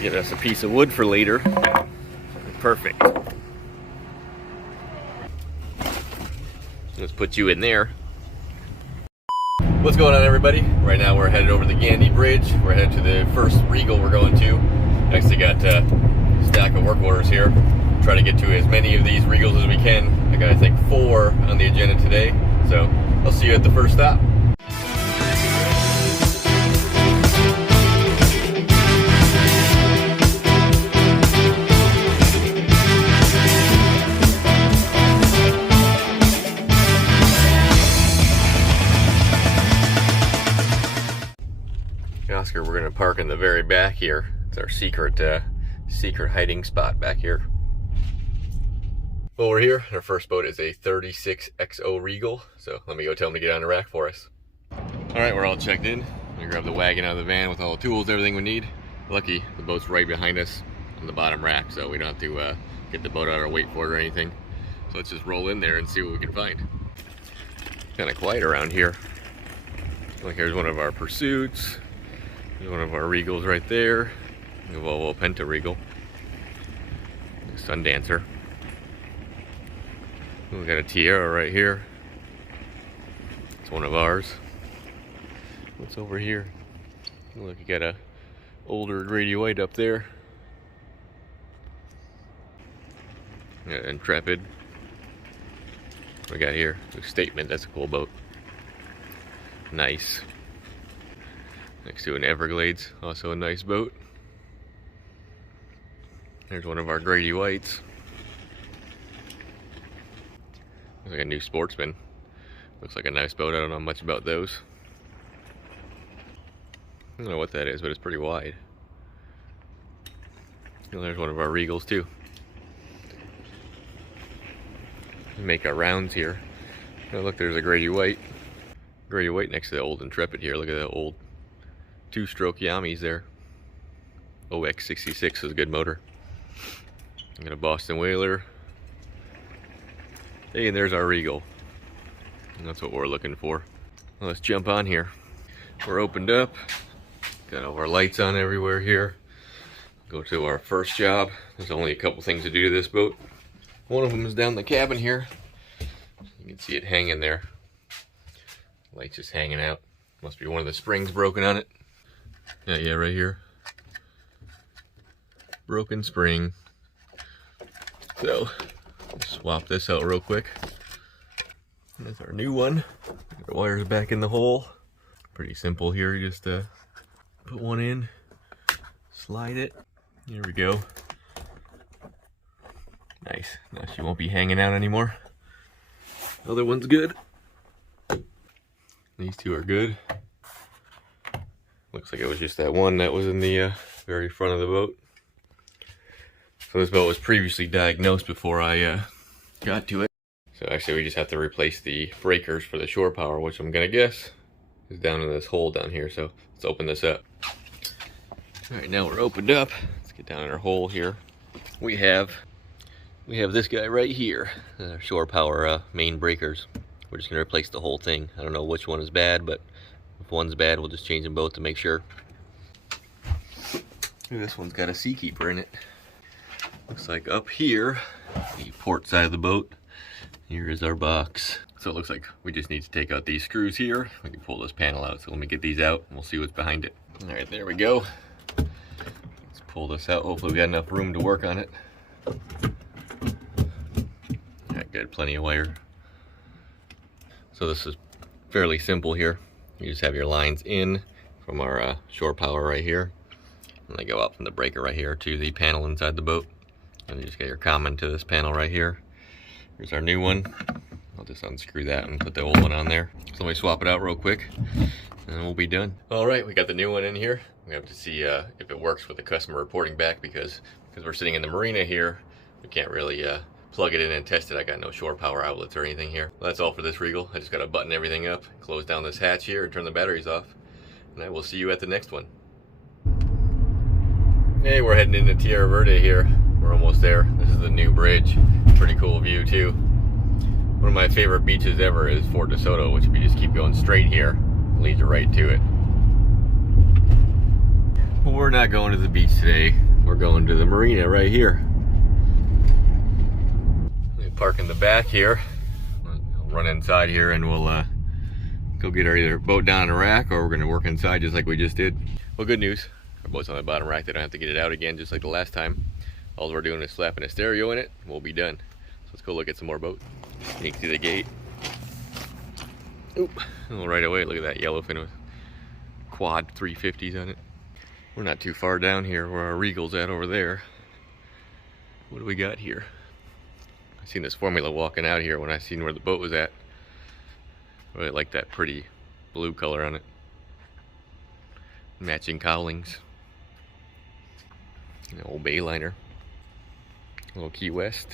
Get us a piece of wood for later. Perfect. Let's put you in there. What's going on, everybody? Right now we're headed over the Gandy Bridge. We're headed to the first Regal we're going to. Next, I got a stack of work orders here. Try to get to as many of these Regals as we can. I got, I think, 4 on the agenda today. So I'll see you at the first stop. Oscar, we're gonna park in the very back here. It's our secret hiding spot back here. Well, we're here. Our first boat is a 36XO Regal. So let me go tell them to get on the rack for us. All right, we're all checked in. I'm gonna grab the wagon out of the van with all the tools, everything we need. Lucky, the boat's right behind us on the bottom rack, so we don't have to get the boat out or wait for it or anything. So let's just roll in there and see what we can find. Kind of quiet around here. Like, here's one of our Pursuits. There's one of our Regals right there. The Volvo Penta Regal. Sundancer. We got a Tiara right here. It's one of ours. What's over here? Look, you got a older Grady White up there. Got Intrepid. What we got here? Statement. That's a cool boat. Nice. Next to an Everglades, also a nice boat. There's one of our Grady Whites. Looks like a new Sportsman. Looks like a nice boat. I don't know much about those. I don't know what that is, but it's pretty wide. And there's one of our Regals too. Make our rounds here. Oh, look, there's a Grady White. Grady White next to the old Intrepid here. Look at that old 2-stroke Yamis there. OX66 is a good motor. I got a Boston Whaler. Hey, and there's our Regal. And that's what we're looking for. Well, let's jump on here. We're opened up. Got all our lights on everywhere here. Go to our first job. There's only a couple things to do to this boat. One of them is down in the cabin here. You can see it hanging there. Light's just hanging out. Must be one of the springs broken on it. Yeah, right here. Broken spring. So, swap this out real quick. That's our new one. The wire's back in the hole. Pretty simple here. You just put one in, slide it. Here we go. Nice. Now she won't be hanging out anymore. Other one's good. These two are good. Looks like it was just that one that was in the very front of the boat. So this boat was previously diagnosed before I got to it. So actually we just have to replace the breakers for the shore power, which I'm gonna guess is down in this hole down here. So let's open this up. All right, now we're opened up. Let's get down in our hole here. We have this guy right here, shore power main breakers. We're just gonna replace the whole thing. I don't know which one is bad, but if one's bad, we'll just change them both to make sure. This one's got a sea keeper in it. Looks like up here, the port side of the boat, here is our box. So it looks like we just need to take out these screws here. We can pull this panel out. So let me get these out and we'll see what's behind it. All right, there we go. Let's pull this out. Hopefully we got enough room to work on it. All right, good, plenty of wire. So this is fairly simple here. You just have your lines in from our shore power right here. And they go out from the breaker right here to the panel inside the boat. And you just get your common to this panel right here. Here's our new one. I'll just unscrew that and put the old one on there. So let me swap it out real quick and we'll be done. All right, we got the new one in here. We have to see if it works with the customer reporting back because we're sitting in the Marina here. We can't really plug it in and test it. I got no shore power outlets or anything here. Well, that's all for this Regal. I just got to button everything up, close down this hatch here and turn the batteries off. And I will see you at the next one. Hey, we're heading into Tierra Verde here. We're almost there. This is the new bridge. Pretty cool view too. One of my favorite beaches ever is Fort DeSoto, which if you just keep going straight here, leads you right to it. We're not going to the beach today. We're going to the marina right here. We park in the back here. We'll run inside here and we'll go get our either boat down in a rack, or we're going to work inside just like we just did. Well, good news. Our boat's on the bottom rack. They don't have to get it out again just like the last time. All we're doing is slapping a stereo in it. We'll be done. So let's go look at some more boats. Sneak through the gate. Oop. Oh, right away, look at that yellowfin with quad 350s on it. We're not too far down here where our Regal's at over there. What do we got here? I seen this formula walking out here when I seen where the boat was at. Really like that pretty blue color on it. Matching cowlings. An old Bayliner. A little Key West.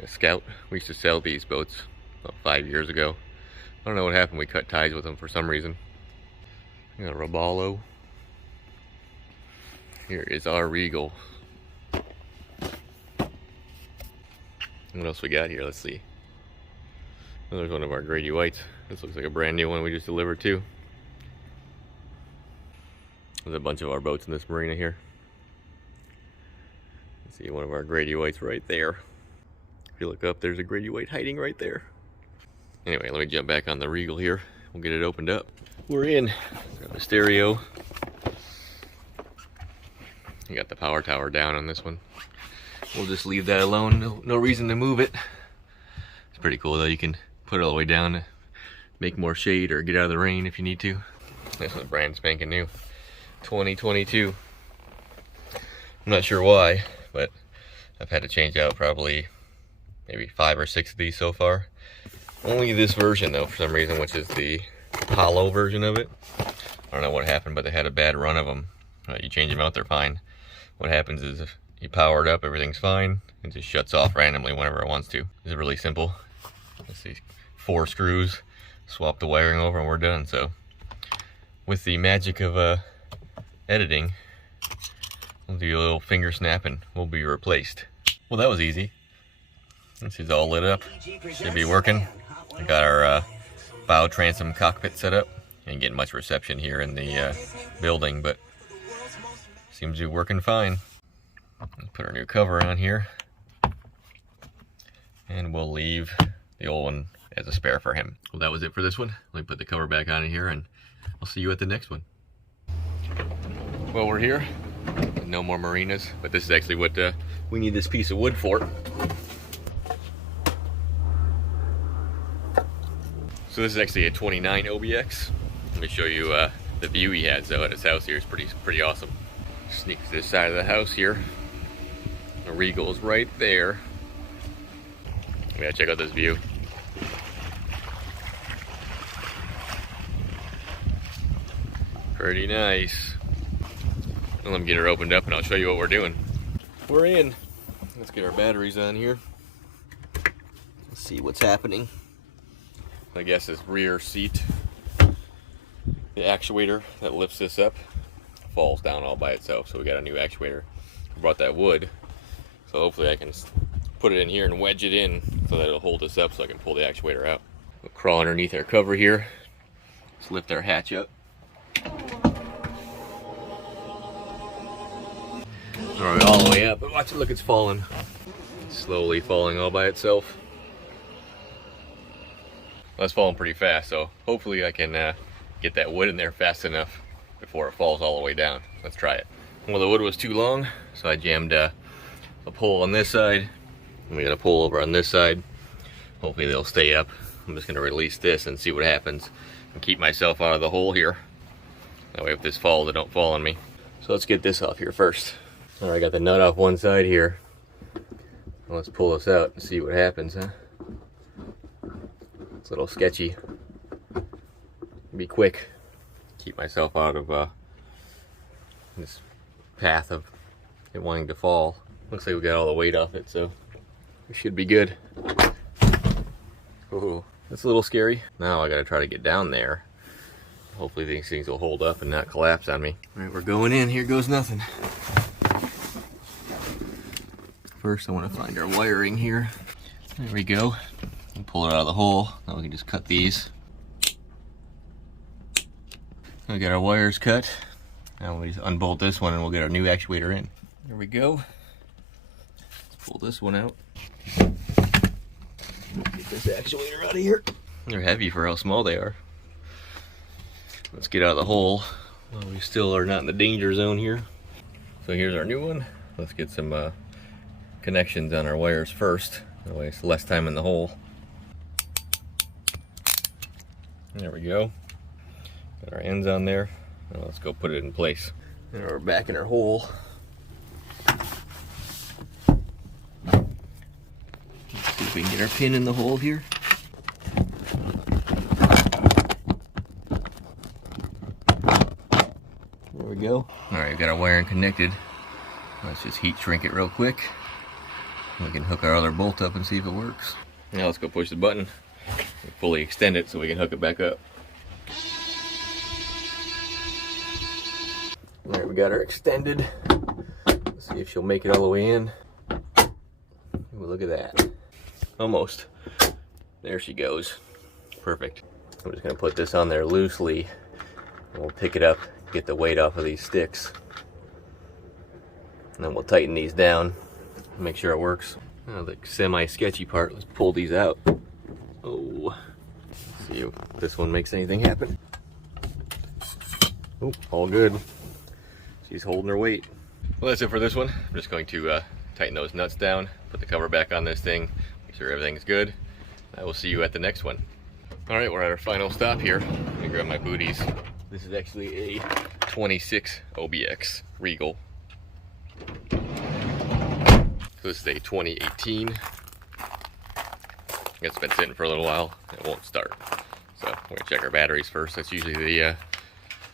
A Scout. We used to sell these boats about 5 years ago. I don't know what happened. We cut ties with them for some reason. We got a Robalo. Here is our Regal. What else we got here? Let's see. Oh, there's one of our Grady Whites. This looks like a brand new one we just delivered too. There's a bunch of our boats in this marina here. Let's see one of our Grady Whites right there. If you look up, there's a Grady White hiding right there. Anyway, let me jump back on the Regal here. We'll get it opened up. We're in. Got the stereo. You got the power tower down on this one. We'll just leave that alone. No reason to move it. It's pretty cool though. You can put it all the way down to make more shade or get out of the rain if you need to. This one's brand spanking new. 2022. I'm not sure why, but I've had to change out probably maybe 5 or 6 of these so far. Only this version though, for some reason, which is the hollow version of it. I don't know what happened, but they had a bad run of them. You change them out, they're fine. What happens is if you power it up, everything's fine. It just shuts off randomly whenever it wants to. It's really simple. Let's see, 4 screws, swap the wiring over, and we're done. So, with the magic of editing, we'll do a little finger snap and we'll be replaced. Well, that was easy. This is all lit up. Should be working. We got our bow transom cockpit set up. Ain't getting much reception here in the building, but seems to be working fine. Let's put our new cover on here. And we'll leave the old one as a spare for him. Well, that was it for this one. Let me put the cover back on here and I'll see you at the next one. Well, we're here. No more marinas, but this is actually what we need this piece of wood for. So this is actually a 29 OBX. Let me show you the view he has though at his house here. It's pretty awesome. Sneak to this side of the house here. The Regal is right there. We gotta check out this view. Pretty nice. Well, let me get her opened up and I'll show you what we're doing. We're in. Let's get our batteries on here. Let's see what's happening. I guess this rear seat, the actuator that lifts this up, falls down all by itself. So we got a new actuator. I brought that wood. So hopefully I can put it in here and wedge it in so that it'll hold this up so I can pull the actuator out. We'll crawl underneath our cover here. Let's lift our hatch up. Alright, all the way up, but watch it, look, it's falling. It's slowly falling all by itself. Well, it's falling pretty fast, so hopefully I can get that wood in there fast enough before it falls all the way down. Let's try it. Well, the wood was too long, so I jammed a pole on this side, and we got a pole over on this side. Hopefully they'll stay up. I'm just gonna release this and see what happens and keep myself out of the hole here. That way if this falls, it don't fall on me. So let's get this off here first. All right, I got the nut off one side here. Let's pull this out and see what happens, huh? It's a little sketchy. Be quick. Keep myself out of this path of it wanting to fall. Looks like we got all the weight off it, so we should be good. Ooh, that's a little scary. Now I gotta try to get down there. Hopefully these things will hold up and not collapse on me. All right, we're going in. Here goes nothing. First, I want to find our wiring here. There we go. And pull it out of the hole. Now we can just cut these. We got our wires cut. Now we just unbolt this one and we'll get our new actuator in. There we go. Let's pull this one out. Get this actuator out of here. They're heavy for how small they are. Let's get out of the hole while we still are not in the danger zone here. So here's our new one. Let's get some connections on our wires first. That way it's less time in the hole. There we go. Got our ends on there. Now let's go put it in place. And we're back in our hole. Let's see if we can get our pin in the hole here. There we go. Alright, we've got our wiring connected. Let's just heat shrink it real quick. We can hook our other bolt up and see if it works. Now let's go push the button and fully extend it so we can hook it back up. Alright, we got her extended. Let's see if she'll make it all the way in. Ooh, look at that. Almost. There she goes. Perfect. I'm just going to put this on there loosely and we'll pick it up, get the weight off of these sticks. And then we'll tighten these down, make sure it works. Now the semi-sketchy part, let's pull these out. Oh, see if this one makes anything happen. Oh, all good. She's holding her weight. Well, that's it for this one. I'm just going to tighten those nuts down, put the cover back on this thing, make sure everything's good. I will see you at the next one. All right, we're at our final stop here. Let me grab my booties. This is actually a 26 OBX Regal. So this is a 2018. It's been sitting for a little while. It won't start. So we're gonna check our batteries first. That's usually the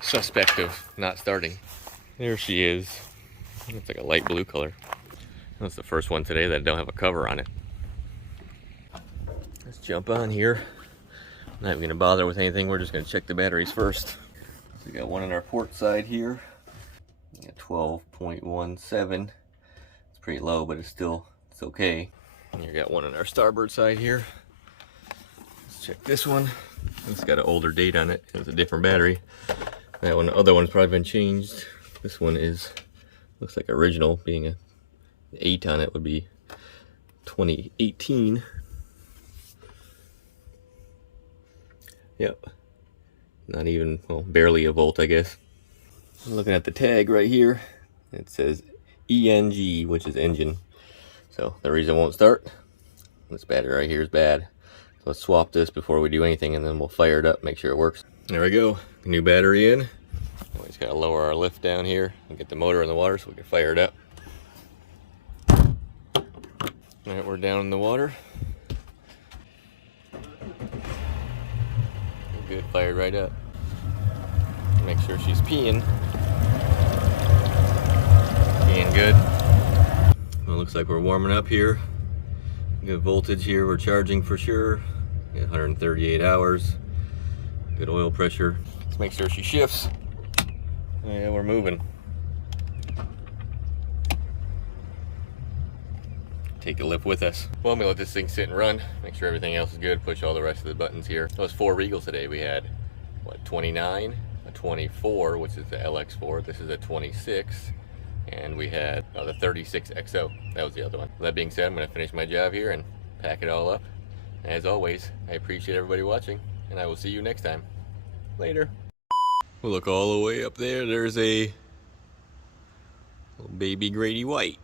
suspect of not starting. There she is. It's like a light blue color. That's the first one today that don't have a cover on it. Let's jump on here. Not even gonna bother with anything. We're just gonna check the batteries first. So we got one on our port side here. 12.17. It's pretty low, but it's okay. And you got one on our starboard side here. Let's check this one. It's got an older date on it. It's a different battery. That one, the other one's probably been changed. This one looks like original, being a 8 on it would be 2018. Yep. Not even, well, barely a volt, I guess. Looking at the tag right here, it says ENG, which is engine. So the reason it won't start, this battery right here is bad. So let's swap this before we do anything and then we'll fire it up, make sure it works. There we go, new battery in. We just gotta lower our lift down here and get the motor in the water so we can fire it up. All right, we're down in the water. Good, fired right up. Make sure she's peeing. Peeing good. Well, looks like we're warming up here. Good voltage here, we're charging for sure. 138 hours. Good oil pressure. Let's make sure she shifts. Oh yeah, we're moving. Take the lift with us. Well, I'm gonna let this thing sit and run. Make sure everything else is good. Push all the rest of the buttons here. Those 4 Regals today. We had, what, 29, a 24, which is the LX4. This is a 26. And we had the 36 XO. That was the other one. With that being said, I'm gonna finish my job here and pack it all up. As always, I appreciate everybody watching, and I will see you next time. Later. We'll look all the way up there. There's a little baby Grady White.